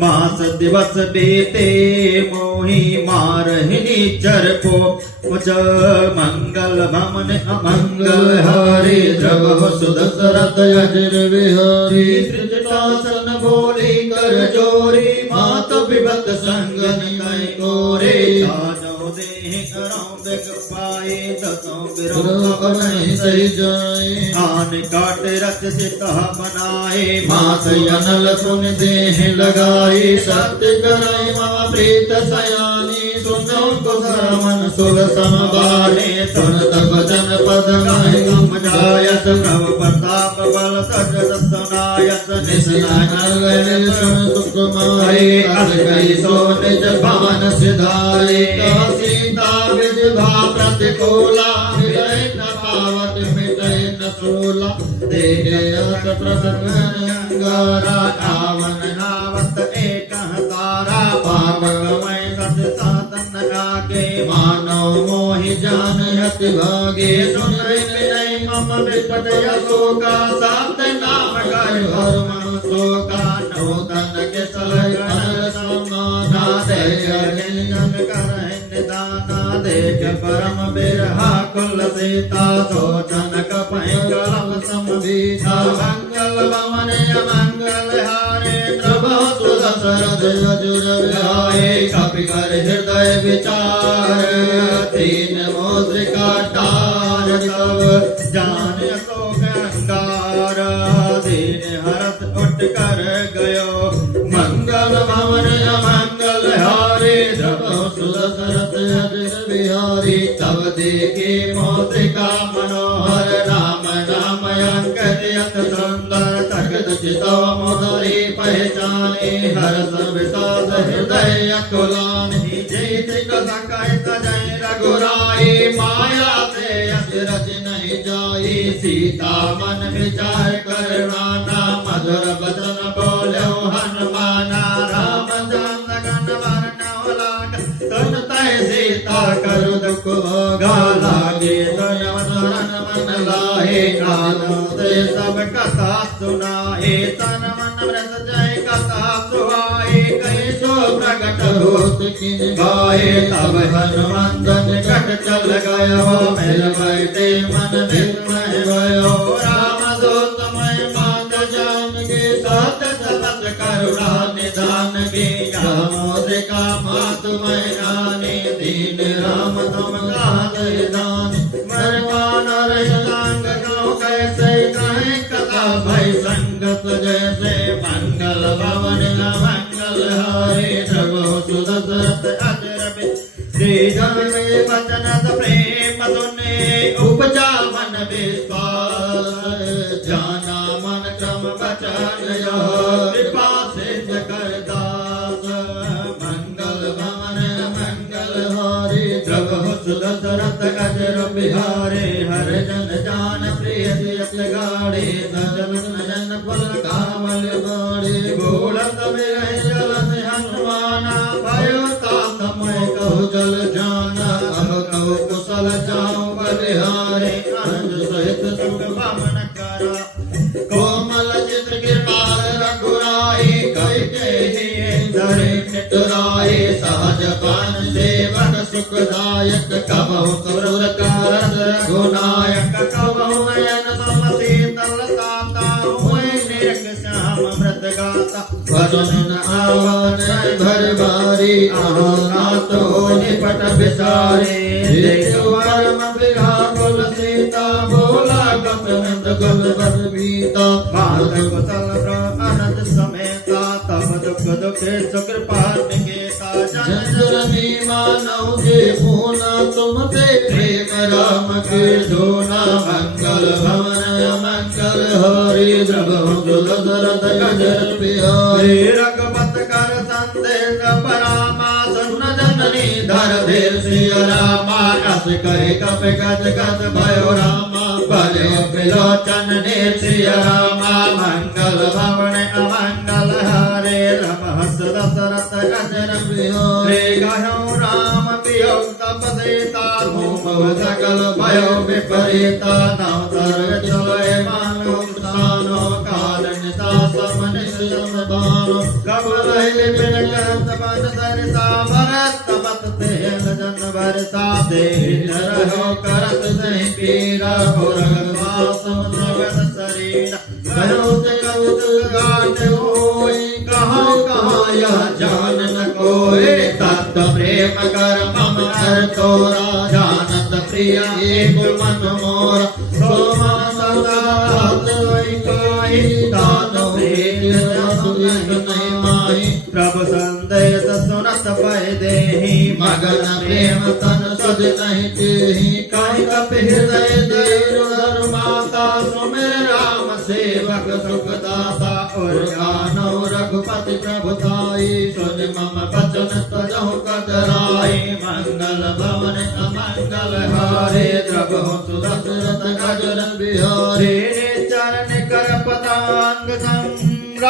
मास दिवस बीते मोही मारहिनी चरपो मुझ मंगल भमन अमंगल हरि द्रव सुदशरथ अजर बिहारी त्रिजटासन बोली कर जोरी मात विभत संगन कई कोरे ताजो देह करां बिग पाए दसों बिरों नहीं सही जाए आन काट रच चिता बनाए मास अनल सुन देह लगाई सत्य कराई मां प्रीत सयानी सुनो कुसमन सुल समबाणे सुन तब जन पद गाय तुम जायस प्रभ प्रताप बल सज सनायस निसनाय सुन सुकुमारी अस कई सो निज भान सिधारे सीता विधवा प्रतिकूला मिलय न पावत मिलय न सूला देहयत प्रसन्न अंगारा आवन नावत एक तारा पावकमय सत साधन आगे मानव मोहि जान हति भागे सुन विनय मम विपद यशोका सात नाम गाय हर मन शोका नौतन के सलय अनल समाना जन कर निदाना देख परम बिरहा कुल सीता सो जनक पैकलम समभीता मंगल भवन अमंगल हारे प्रभु सुदशरथ अजुर विहारे कपि कर हृदय विचार तीन मोद्रिका टार तब जान शोक अंगार दीन हरत उठ कर गयो मंगल भवन अमंगल हारे प्रभु सुदशरथ अजुर बिहारी तब देखे मोद्रिका मनोहर राम नाम अंकित अत सुंदर तखत चितव मुदरी पहचाने हर्ष विषाद हृदय अकुलानि जैत सकैत जय रघुराई माया से अचरज नहीं जाई सीता मन विचार करना मधुर बचन बोलो हनुमाना राम चंद्र गण वर्ण तन तय सीता करु दुख भोगा लागे तन मन लाहे कानों से सब कथा सुनाए तन मन व्रत जय कथा सुहाए कैसो प्रगट होत किन गाए तब हनुमंतन कट चल गयो मिल बैठे मन निर्मय भयो राम दूत मय मात जान के साथ सबत करुणा निधान के मोदिका मात मैं रानी दीन राम तुम गाद दान मरवान रंग गाँव कैसे कहे कथा भय संगत जैसे मंगल भवन मंगल हारे प्रभु सुदशरथ अजर श्री जन में वचन प्रेम सुने उपजा मन विश्वास जाना मन क्रम वचन कृपा सिद्ध कर दास मंगल भवन मंगल हारे प्रभु सुदशरथ अजर बिहारे हर जन जान प्रिय दियत गाड़े सजन जन फल कामल बाड़े बोलत में जलन हनुमाना भयो तात मैं कहु जल जाना अब कहु कुशल जाऊं बलिहारे अंज सहित सुख भवन करा कोमल चित्र कृपाल रघुराई कई के धरे निटुराई सहज पान सेवन सुखदायक कबहु क्रूर कारत रघुनायक कबहु नयन सम शीतल ताता हुए निरख श्याम मृत गाता भजन आवन भर बारी आहो नाथ हो निपट विसारे देखो परम विघाकुल सीता बोला गत गुल बद बीता माधव कुशल अनंत समेता तब दुख दुखे सुकृपा निकेता जन जननी मानव के पूना तुम ते प्रेम राम के जोना मंगल भवन मंगल हरि प्रभु सुदशरथ अजर बिहारी रघुपत कर संदेश परामा सुन जननी धर धीर सिया रामा कस कहे कप गज गज भयो रामा भले विलोचन सिया रामा मंगल भवन अमंगल हरे रम दशरथ अजर बिहारी गयो राम वियोग तप सीता भूम सकल भयो विपरीता नव सर्ग चलय मानो काल निशा समन दानो कमल विपिन करत बन सरसा भरत बत तेल जन भरता दे हो करत नहीं पीरा हो रघुवासम जगत शरीर कहोत कौत गाट होय कहाँ कहाँ यह जान न कोय तत्व प्रेम कर मम हर तोरा जानत प्रिय एक मन मोर सोमा सदा वैकाई दान नहीं माही प्रभु संदेश सुनत पै देहि मगन प्रेम तन सद नहीं तेहि कहि कप हृदय देव माता सुमेर राम सेवक सुखदाता और गानो रघुपति प्रभुताई सुन मम बचन तजहु कतराई मंगल भवन अमंगल हारे द्रवहु सुदशरथ गजर बिहारी चरण कर पदांग संग